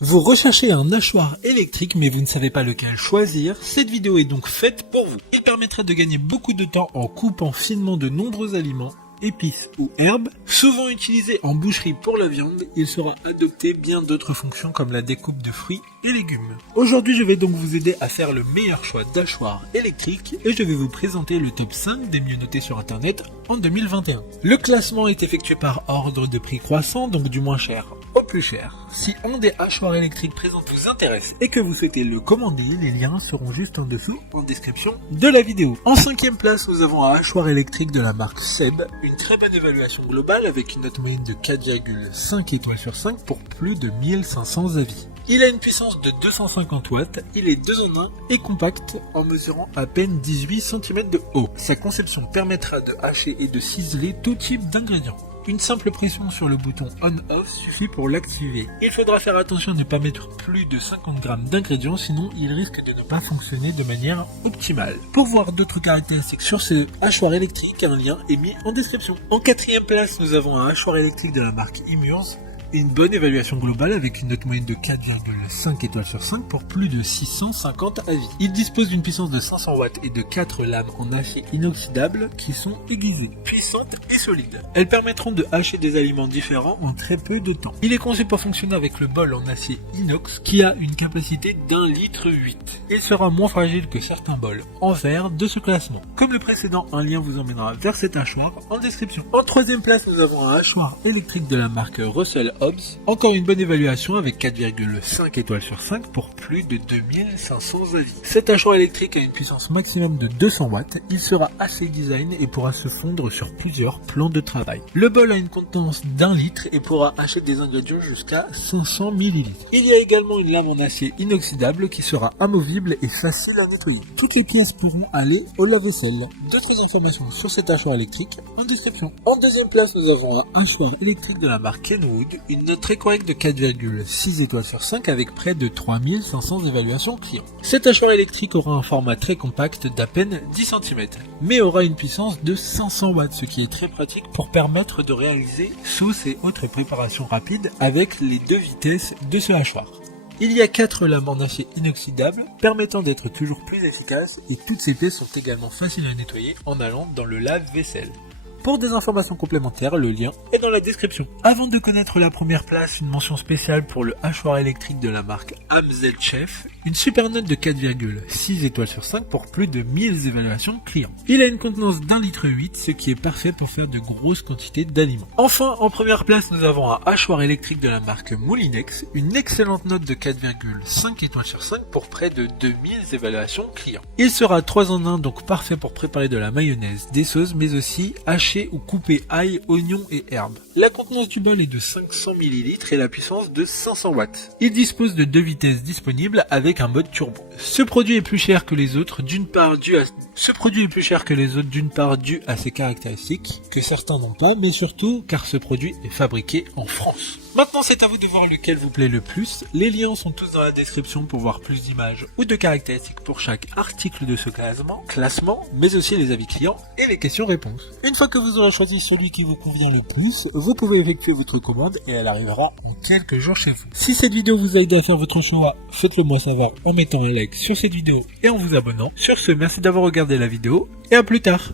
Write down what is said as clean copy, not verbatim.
Vous recherchez un hachoir électrique mais vous ne savez pas lequel choisir, cette vidéo est donc faite pour vous. Il permettra de gagner beaucoup de temps en coupant finement de nombreux aliments, épices ou herbes. Souvent utilisé en boucherie pour la viande, il sera adopté bien d'autres fonctions comme la découpe de fruits et légumes. Aujourd'hui je vais donc vous aider à faire le meilleur choix d'hachoir électrique et je vais vous présenter le top 5 des mieux notés sur internet en 2021. Le classement est effectué par ordre de prix croissant, donc du moins cher au plus cher. Si un des hachoirs électriques présents vous intéresse et que vous souhaitez le commander, les liens seront juste en dessous en description de la vidéo. En 5e place, nous avons un hachoir électrique de la marque Seb, une très bonne évaluation globale avec une note moyenne de 4,5 étoiles sur 5 pour plus de 1500 avis. Il a une puissance de 250 watts, il est 2 en 1 et compact en mesurant à peine 18 cm de haut. Sa conception permettra de hacher et de ciseler tout type d'ingrédients. Une simple pression sur le bouton on-off suffit pour l'activer. Il faudra faire attention à ne pas mettre plus de 50 g d'ingrédients, sinon il risque de ne pas fonctionner de manière optimale. Pour voir d'autres caractéristiques sur ce hachoir électrique, un lien est mis en description. En 4e place, nous avons un hachoir électrique de la marque Imurs. Une bonne évaluation globale avec une note moyenne de 4,5 étoiles sur 5 pour plus de 650 avis. Il dispose d'une puissance de 500 watts et de 4 lames en acier inoxydable qui sont aiguisées, puissantes et solides. Elles permettront de hacher des aliments différents en très peu de temps. Il est conçu pour fonctionner avec le bol en acier inox qui a une capacité d'1,8 litre. Il sera moins fragile que certains bols en verre de ce classement. Comme le précédent, un lien vous emmènera vers cet hachoir en description. En 3e place, nous avons un hachoir électrique de la marque Russell Hobbs, encore une bonne évaluation avec 4,5 étoiles sur 5 pour plus de 2500 avis. Cet hachoir électrique a une puissance maximum de 200 watts, il sera assez design et pourra se fondre sur plusieurs plans de travail. Le bol a une contenance d'1 litre et pourra hacher des ingrédients jusqu'à 500 ml. Il y a également une lame en acier inoxydable qui sera amovible et facile à nettoyer. Toutes les pièces pourront aller au lave-vaisselle. D'autres informations sur cet hachoir électrique en description. En 2e place, nous avons un hachoir électrique de la marque Kenwood. Une note très correcte de 4,6 étoiles sur 5 avec près de 3500 évaluations clients. Cet hachoir électrique aura un format très compact d'à peine 10 cm, mais aura une puissance de 500 watts, ce qui est très pratique pour permettre de réaliser sauces et autres préparations rapides avec les 2 vitesses de ce hachoir. Il y a 4 lames en acier inoxydable permettant d'être toujours plus efficace et toutes ces pièces sont également faciles à nettoyer en allant dans le lave-vaisselle. Pour des informations complémentaires, le lien est dans la description. Avant de connaître la première place, une mention spéciale pour le hachoir électrique de la marque Amzel Chef, une super note de 4,6 étoiles sur 5 pour plus de 1000 évaluations clients. Il a une contenance d'1,8 litre, ce qui est parfait pour faire de grosses quantités d'aliments. Enfin, en première place, nous avons un hachoir électrique de la marque Moulinex, une excellente note de 4,5 étoiles sur 5 pour près de 2000 évaluations clients. Il sera 3 en 1, donc parfait pour préparer de la mayonnaise, des sauces, mais aussi hacher ou couper ail, oignons et herbes. La contenance du bol est de 500 ml et la puissance de 500 watts. Il dispose de 2 vitesses disponibles avec un mode turbo. Ce produit est plus cher que les autres d'une part dû à ses caractéristiques que certains n'ont pas, mais surtout car ce produit est fabriqué en France. Maintenant, c'est à vous de voir lequel vous plaît le plus. Les liens sont tous dans la description pour voir plus d'images ou de caractéristiques pour chaque article de ce classement, mais aussi les avis clients et les questions-réponses. Une fois que vous aurez choisi celui qui vous convient le plus, vous pouvez effectuer votre commande et elle arrivera en quelques jours chez vous. Si cette vidéo vous a aidé à faire votre choix, faites-le moi savoir en mettant un like sur cette vidéo et en vous abonnant. Sur ce, merci d'avoir regardé la vidéo et à plus tard.